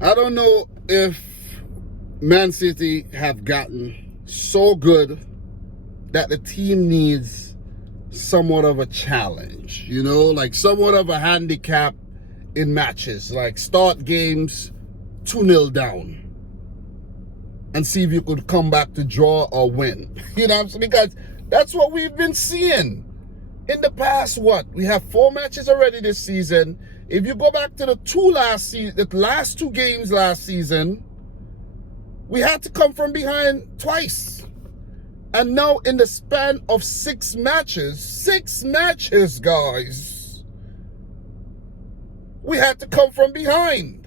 I don't know if Man City have gotten so good that the team needs somewhat of a challenge, like somewhat of a handicap in matches, like start games 2-0 down and see if you could come back to draw or win. You know what I'm saying? Because that's what we've been seeing in the past. We have 4 matches already this season. If you go back to the last 2 games last season, we had to come from behind twice. And now in the span of 6 matches, guys, we had to come from behind.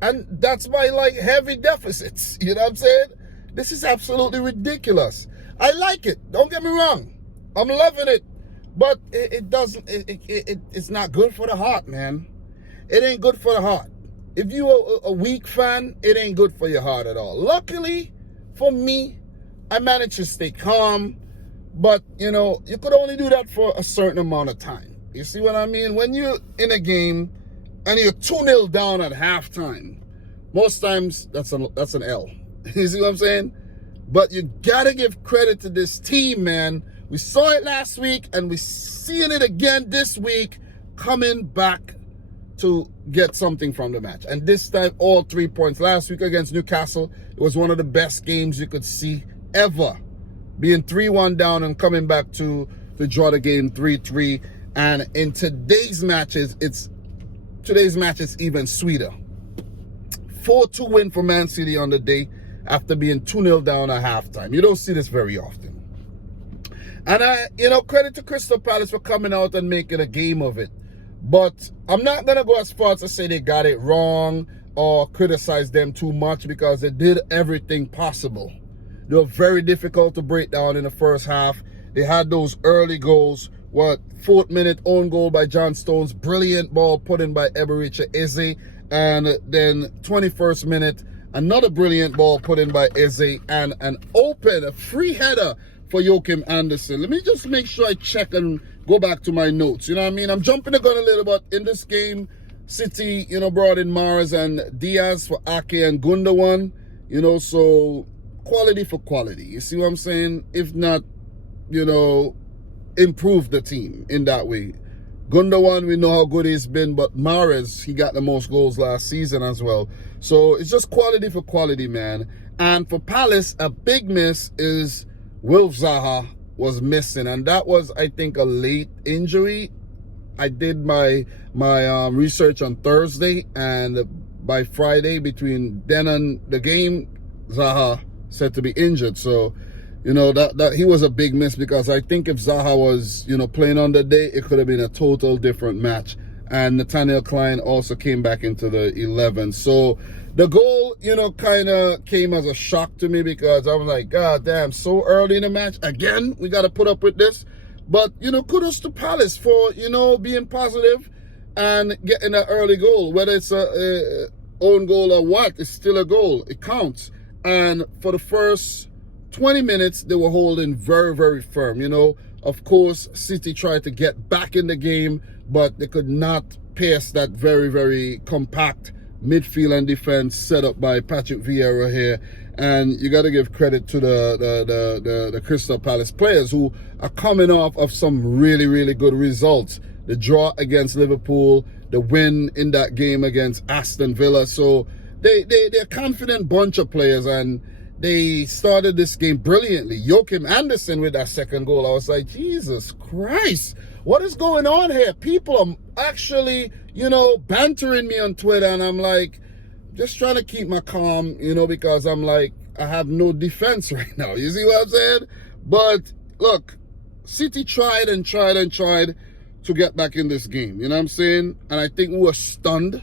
And that's by heavy deficits. You know what I'm saying? This is absolutely ridiculous. I like it. Don't get me wrong. I'm loving it. But it's not good for the heart, man. It ain't good for the heart. If you're a weak fan, it ain't good for your heart at all. Luckily for me, I managed to stay calm. But, you could only do that for a certain amount of time. You see what I mean? When you're in a game and you're 2-0 down at halftime, most times that's an L. You see what I'm saying? But you gotta give credit to this team, man. We saw it last week, and we're seeing it again this week, coming back to get something from the match. And this time, all 3 points. Last week against Newcastle, it was one of the best games you could see ever. Being 3-1 down and coming back to draw the game 3-3. And in today's matches, it's even sweeter. 4-2 win for Man City on the day after being 2-0 down at halftime. You don't see this very often. And credit to Crystal Palace for coming out and making a game of it. But I'm not going to go as far as to say they got it wrong or criticize them too much, because they did everything possible. They were very difficult to break down in the first half. They had those early goals. 4th minute own goal by John Stones, brilliant ball put in by Dominic Rich F.C. And then 21st minute, another brilliant ball put in by Eze, and a free header for Joachim Andersen. Let me just make sure I check and go back to my notes. You know what I mean? I'm jumping the gun a little bit. In this game, City, brought in Mahrez and Diaz for Ake and Gundogan. So quality for quality. You see what I'm saying? If not, improve the team in that way. Gundogan, we know how good he's been, but Mahrez, he got the most goals last season as well. So it's just quality for quality, man. And for Palace, a big miss is Wilf Zaha was missing, and that was, I think, a late injury. I did my research on Thursday, and by Friday, between then and the game, Zaha said to be injured. So that he was a big miss, because I think if Zaha was, playing on the day, it could have been a total different match. And Nathaniel Klein also came back into the 11. So the goal, kind of came as a shock to me, because I was like, God damn, so early in the match. Again, we got to put up with this. But, kudos to Palace for, being positive and getting an early goal. Whether it's a own goal or what, it's still a goal. It counts. And for the first 20 minutes, they were holding very, very firm. Of course, City tried to get back in the game, but they could not pass that very, very compact midfield and defense set up by Patrick Vieira here. And you got to give credit to the Crystal Palace players, who are coming off of some really, really good results. The draw against Liverpool, the win in that game against Aston Villa. So they're a confident bunch of players, and they started this game brilliantly. Joachim Andersen with that second goal. I was like, Jesus Christ, what is going on here? People are actually, bantering me on Twitter, and I'm like, just trying to keep my calm, because I'm like, I have no defense right now. You see what I'm saying? But look, City tried and tried and tried to get back in this game. You know what I'm saying? And I think we were stunned,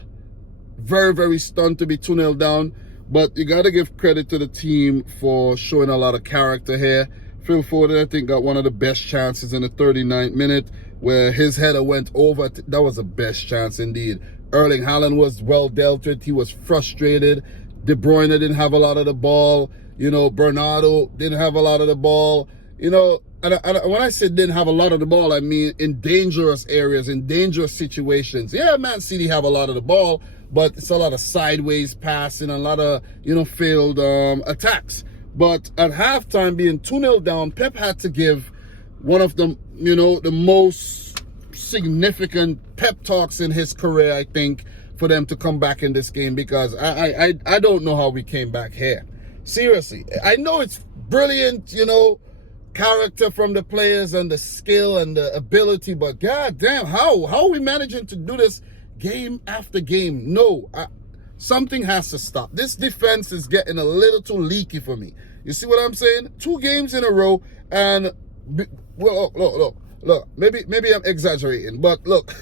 very, very stunned to be 2-0 down. But you got to give credit to the team for showing a lot of character here. Phil Foden, I think, got one of the best chances in the 39th minute, where his header went over. That was the best chance indeed. Erling Haaland was well dealt with. He was frustrated. De Bruyne didn't have a lot of the ball. Bernardo didn't have a lot of the ball. when I say didn't have a lot of the ball, I mean in dangerous areas, in dangerous situations. Yeah, Man City have a lot of the ball, but it's a lot of sideways passing, a lot of, failed attacks. But at halftime, being 2-0 down, Pep had to give one of the, the most significant pep talks in his career, I think, for them to come back in this game, because I don't know how we came back here. Seriously, I know it's brilliant, character from the players and the skill and the ability, but god damn, how are we managing to do this game after game? No, something has to stop. This defense is getting a little too leaky for me. You see what I'm saying? 2 games in a row, and look, maybe I'm exaggerating, but look,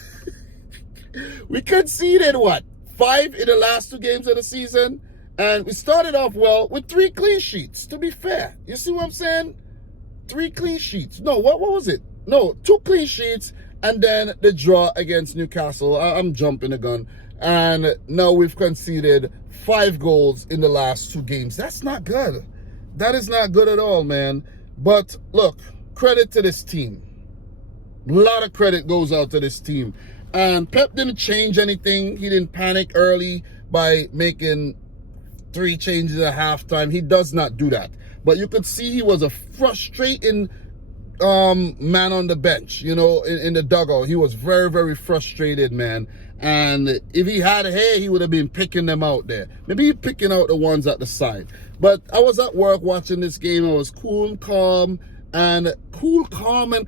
we conceded what, 5 in the last 2 games of the season, and we started off well with 3 clean sheets, to be fair. You see what I'm saying? 3 clean sheets. No, what was it? No, 2 clean sheets, and then the draw against Newcastle. I'm jumping the gun. And now we've conceded 5 goals in the last 2 games. That's not good. That is not good at all, man. But look, credit to this team. A lot of credit goes out to this team. And Pep didn't change anything. He didn't panic early by making 3 changes at halftime. He does not do that. But you could see he was a frustrating man on the bench, in the dugout. He was very, very frustrated, man. And if he had hair, he would have been picking them out there. Maybe he's picking out the ones at the side. But I was at work watching this game. I was cool, calm, and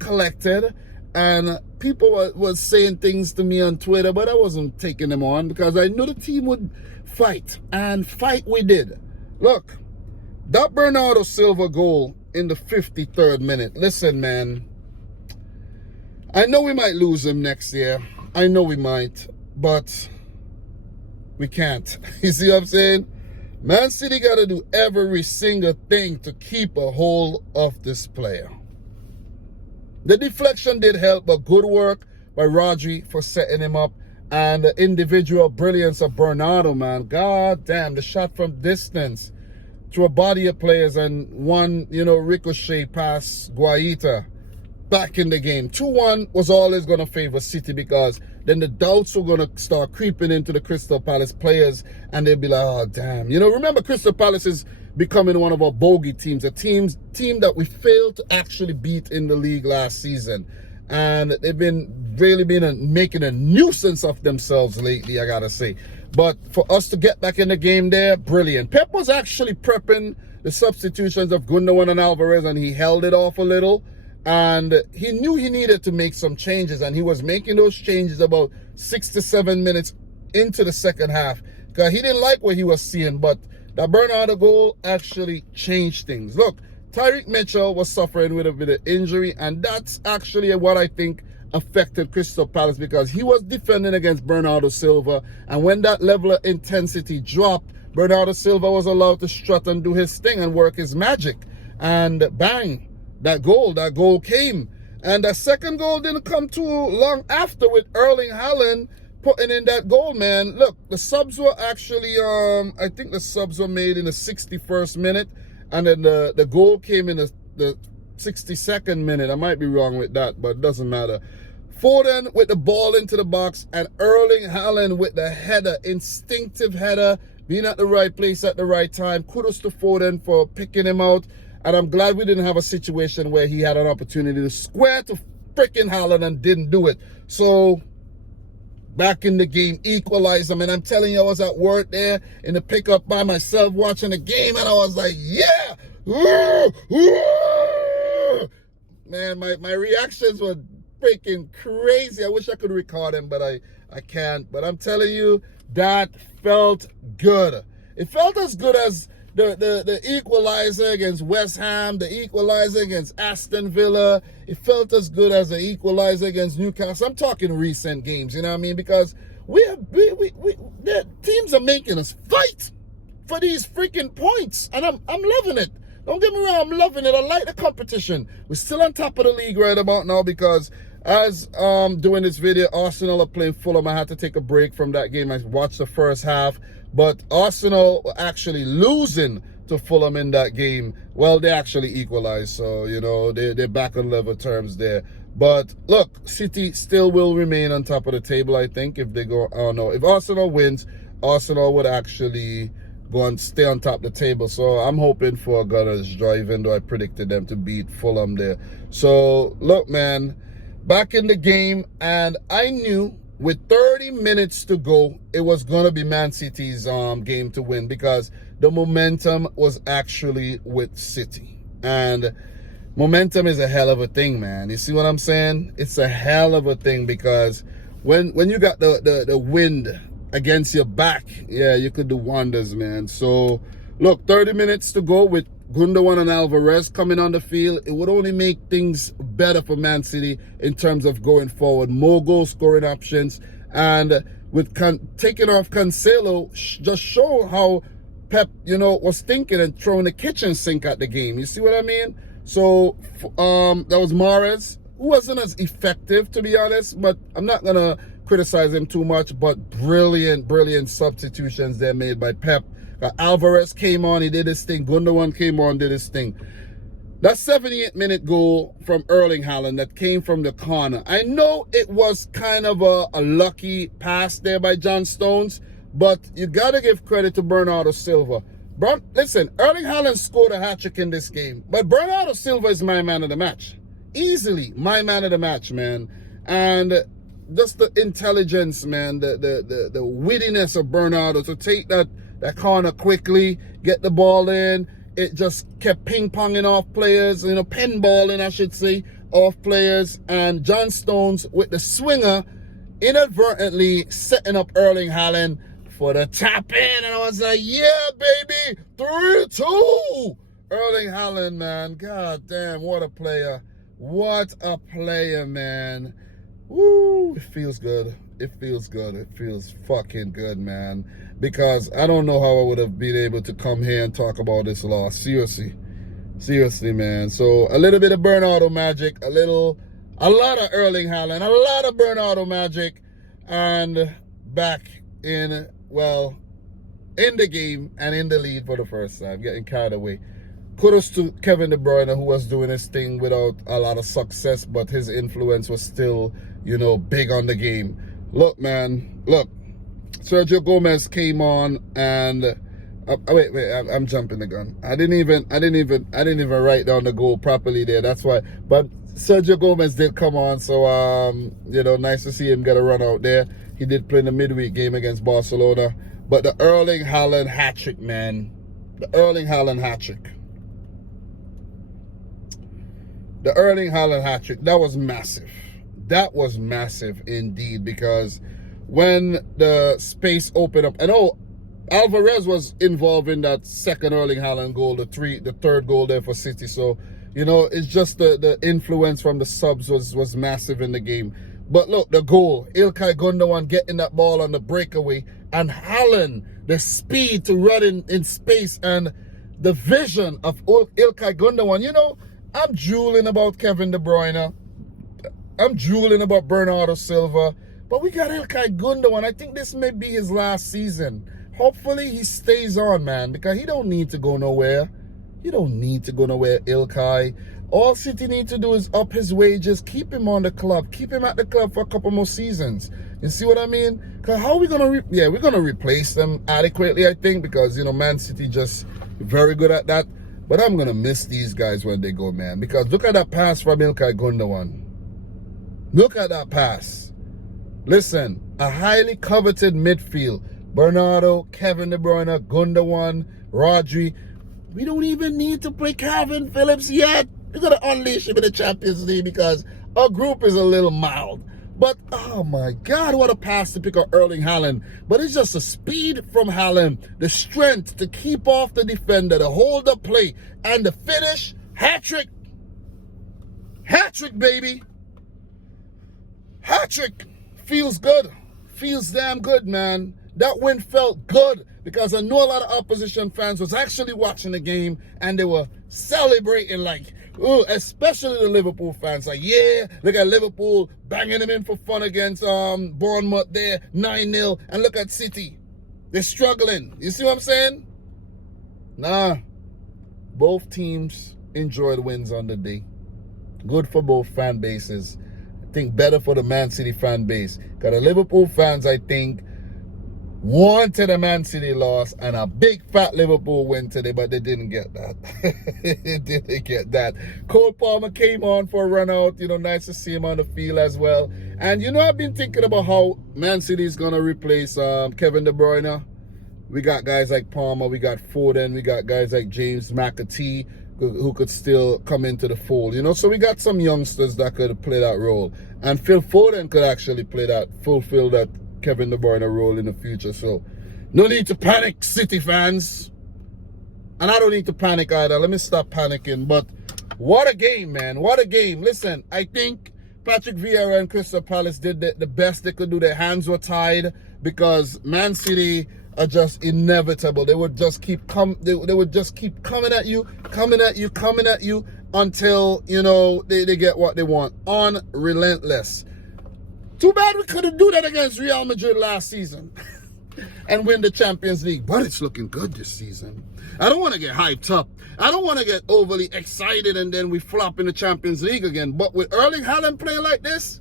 collected. And people was saying things to me on Twitter, but I wasn't taking them on because I knew the team would fight. And fight we did. Look, that Bernardo Silva goal in the 53rd minute. Listen, man, I know we might lose him next year. I know we might, but we can't. You see what I'm saying? Man City got to do every single thing to keep a hold of this player. The deflection did help, but good work by Rodri for setting him up. And the individual brilliance of Bernardo, man. God damn, the shot from distance to a body of players and one, ricochet past Guaita back in the game. 2-1 was always going to favor City, because then the doubts were going to start creeping into the Crystal Palace players, and they'd be like, oh, damn. Remember, Crystal Palace is becoming one of our bogey teams, a team that we failed to actually beat in the league last season. And they've been making a nuisance of themselves lately, I gotta say. But for us to get back in the game there, brilliant. Pep was actually prepping the substitutions of Gundogan and Alvarez, and he held it off a little. And he knew he needed to make some changes, and he was making those changes about 6 to 7 minutes into the second half, because he didn't like what he was seeing. But that Bernardo goal actually changed things. Look, Tyreek Mitchell was suffering with a bit of injury, and that's actually what I think affected Crystal Palace, because he was defending against Bernardo Silva, and when that level of intensity dropped, Bernardo Silva was allowed to strut and do his thing and work his magic, and bang, that goal came. And the second goal didn't come too long after, with Erling Haaland putting in that goal, man. Look, the subs were actually I think the subs were made in the 61st minute, and then the goal came in the 62nd minute. I might be wrong with that, but it doesn't matter. Foden with the ball into the box, and Erling Haaland with the header, instinctive header, being at the right place at the right time. Kudos to Foden for picking him out. And I'm glad we didn't have a situation where he had an opportunity to square to freaking Haaland and didn't do it. So, back in the game, equalize them. And I'm telling you, I was at work there in the pickup by myself watching the game, and I was like, yeah! Man, my reactions were freaking crazy. I wish I could record them, but I can't. But I'm telling you, that felt good. It felt as good as the equalizer against West Ham, the equalizer against Aston Villa. It felt as good as the equalizer against Newcastle. I'm talking recent games, you know what I mean? Because the teams are making us fight for these freaking points, and I'm loving it. Don't get me wrong, I'm loving it. I like the competition. We're still on top of the league right about now, because as doing this video, Arsenal are playing Fulham. I had to take a break from that game. I watched the first half, but Arsenal were actually losing to Fulham in that game. Well, they actually equalized, so, you know, they're back on level terms there. But look, City still will remain on top of the table, I think, if they go, I don't know. If Arsenal wins, Arsenal would actually go and stay on top of the table. So I'm hoping for a Gunners draw, even though I predicted them to beat Fulham there. So, look, man, back in the game, and I knew with 30 minutes to go, it was going to be Man City's game to win, because the momentum was actually with City. And momentum is a hell of a thing, man. You see what I'm saying? It's a hell of a thing, because when you got the wind against your back, yeah, you could do wonders, man. So, look, 30 minutes to go with Gundogan and Alvarez coming on the field. It would only make things better for Man City in terms of going forward. More goal scoring options. And with taking off Cancelo, just show how Pep, you know, was thinking and throwing the kitchen sink at the game. You see what I mean? So, that was Mahrez, who wasn't as effective, to be honest, but I'm not going to criticize him too much. But brilliant substitutions there made by Pep. Alvarez came on, he did his thing. Gundogan came on, did his thing. That 78-minute goal from Erling Haaland that came from the corner. I know it was kind of a lucky pass there by John Stones, but you got to give credit to Bernardo Silva. Listen, Erling Haaland scored a hat-trick in this game, but Bernardo Silva is my man of the match. Easily my man of the match, man. And just the intelligence, man, the wittiness of Bernardo to take that corner quickly, get the ball in. It just kept ping-ponging off players, you know, pinballing, I should say, off players. And John Stones with the swinger inadvertently setting up Erling Haaland for the tap in. And I was like, yeah, baby, 3-2. Erling Haaland, man. God damn, what a player. What a player, man. Woo, it feels good. It feels good. It feels fucking good, man. Because I don't know how I would have been able to come here and talk about this loss. Seriously, man. So a little bit of Bernardo magic, a lot of Erling Haaland, a lot of Bernardo magic, and back in, well, in the game and in the lead for the first time, getting carried away. Kudos to Kevin De Bruyne, who was doing his thing without a lot of success, but his influence was still, you know, big on the game. Look, man, look. Sergio Gomez came on, and wait, I'm jumping the gun. I didn't even write down the goal properly there. That's why. But Sergio Gomez did come on, so you know, nice to see him get a run out there. He did play in the midweek game against Barcelona. But the Erling Haaland hat-trick, man. The Erling Haaland hat-trick. The Erling Haaland hat-trick, that was massive. That was massive indeed, because when the space opened up, I know Alvarez was involved in that second Erling Haaland goal, the third goal there for City. So, you know, it's just the influence from the subs was massive in the game. But look, the goal, Ilkay Gundogan getting that ball on the breakaway, and Haaland, the speed to run in space, and the vision of Ilkay Gundogan. You know, I'm drooling about Kevin De Bruyne. I'm drooling about Bernardo Silva. But we got Ilkay Gundogan. I think this may be his last season. Hopefully he stays on, man, because he don't need to go nowhere. He don't need to go nowhere, Ilkay. All City need to do is up his wages, keep him on the club, keep him at the club for a couple more seasons. You see what I mean? Because how are we going to... we're going to replace them adequately, I think, because, you know, Man City just very good at that. But I'm going to miss these guys when they go, man, because look at that pass from Ilkay Gundogan. Look at that pass. Listen, a highly coveted midfield. Bernardo, Kevin De Bruyne, Gundogan, Rodri. We don't even need to play Calvin Phillips yet. We're going to unleash him in the Champions League because our group is a little mild. But, oh my God, what a pass to pick up Erling Haaland. But it's just the speed from Haaland, the strength to keep off the defender, to hold the play, and the finish. Hat-trick. Hat-trick, baby. Hat-trick. Feels good. Feels damn good, man. That win felt good because I know a lot of opposition fans was actually watching the game and they were celebrating like, oh, especially the Liverpool fans. Like, yeah, look at Liverpool banging them in for fun against Bournemouth there, 9-0. And look at City. They're struggling. You see what I'm saying? Nah, both teams enjoyed wins on the day. Good for both fan bases. I think better for the Man City fan base. Because the Liverpool fans, I think, wanted a Man City loss and a big fat Liverpool win today, but they didn't get that. They didn't get that. Cole Palmer came on for a run out. You know, nice to see him on the field as well. And, you know, I've been thinking about how Man City is going to replace Kevin De Bruyne. We got guys like Palmer, we got Foden, we got guys like James McAtee who could still come into the fold, you know. So we got some youngsters that could play that role. And Phil Foden could actually fulfill that Kevin De Bruyne role in the future. So no need to panic, City fans. And I don't need to panic either. Let me stop panicking. But what a game, man. What a game. Listen, I think Patrick Vieira and Crystal Palace did the best they could do. Their hands were tied because Man City are just inevitable. They would just keep coming at you until, you know, they get what they want. Unrelentless. Too bad we couldn't do that against Real Madrid last season and win the Champions League. But it's looking good this season. I don't want to get hyped up. I don't want to get overly excited and then we flop in the Champions League again. But with Erling Haaland playing like this,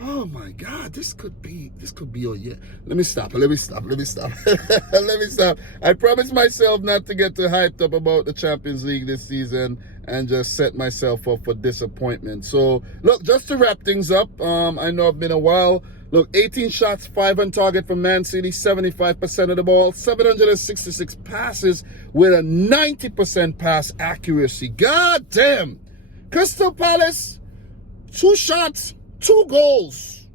oh my God, this could be your year. Let me stop. Let me stop. I promised myself not to get too hyped up about the Champions League this season and just set myself up for disappointment. So, look, just to wrap things up, I know it's been a while. Look, 18 shots, 5 on target from Man City, 75% of the ball, 766 passes with a 90% pass accuracy. God damn. Crystal Palace, 2 shots, 2 goals.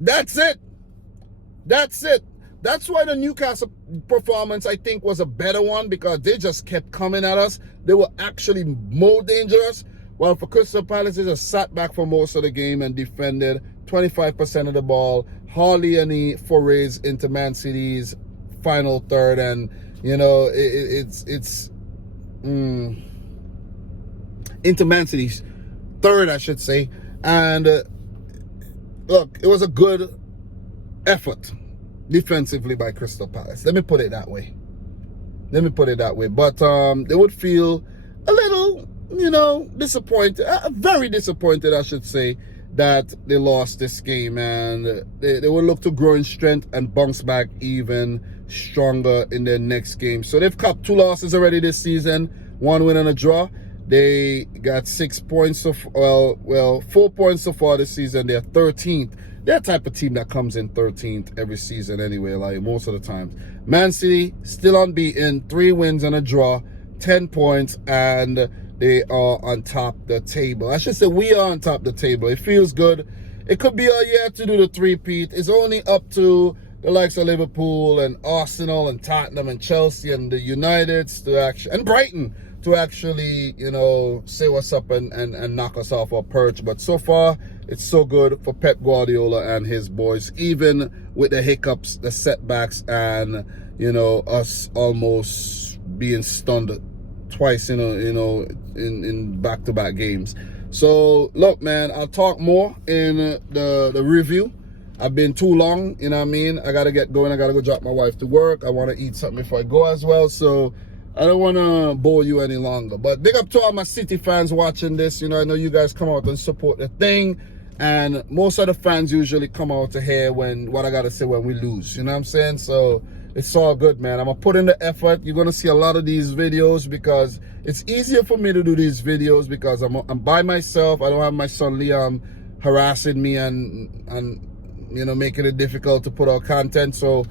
That's it. That's why the Newcastle performance, I think, was a better one because they just kept coming at us. They were actually more dangerous. While for Crystal Palace, they just sat back for most of the game and defended 25% of the ball. Hardly any forays into Man City's final third. And, you know, it's into Man City's third, I should say. And look, it was a good effort defensively by Crystal Palace. Let me put it that way. But they would feel a little, you know, disappointed, very disappointed, I should say, that they lost this game. And they would look to grow in strength and bounce back even stronger in their next game. So they've got 2 losses already this season, 1 win and a draw. They got 6 points 4 points so far this season. They're 13th. They're the type of team that comes in 13th every season anyway, like most of the time. Man City still unbeaten, 3 wins and a draw, 10 points, and they are on top the table. I should say we are on top the table. It feels good. It could be a year to do the three-peat. It's only up to the likes of Liverpool and Arsenal and Tottenham and Chelsea and the Uniteds to actually, and Brighton, to actually, you know, say what's up and knock us off our perch. But so far, it's so good for Pep Guardiola and his boys, even with the hiccups, the setbacks, and, you know, us almost being stunned twice, in back-to-back games. So, look, man, I'll talk more in the review. I've been too long, you know what I mean? I got to get going. I got to go drop my wife to work. I want to eat something before I go as well. So I don't want to bore you any longer. But big up to all my City fans watching this. You know, I know you guys come out and support the thing. And most of the fans usually come out to hear what I got to say when we lose. You know what I'm saying? So it's all good, man. I'm going to put in the effort. You're going to see a lot of these videos because it's easier for me to do these videos because I'm by myself. I don't have my son Liam harassing me and you know, making it difficult to put out content. So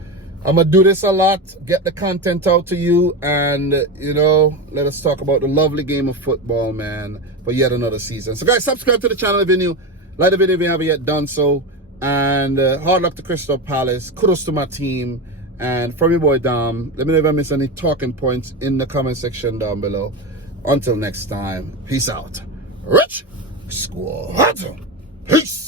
I'm going to do this a lot, get the content out to you, and, you know, let us talk about the lovely game of football, man, for yet another season. So, guys, subscribe to the channel if you're new. Like the video if you haven't yet done so. And hard luck to Crystal Palace. Kudos to my team. And from your boy, Dom, let me know if I miss any talking points in the comment section down below. Until next time, peace out. Rich Squad. Peace.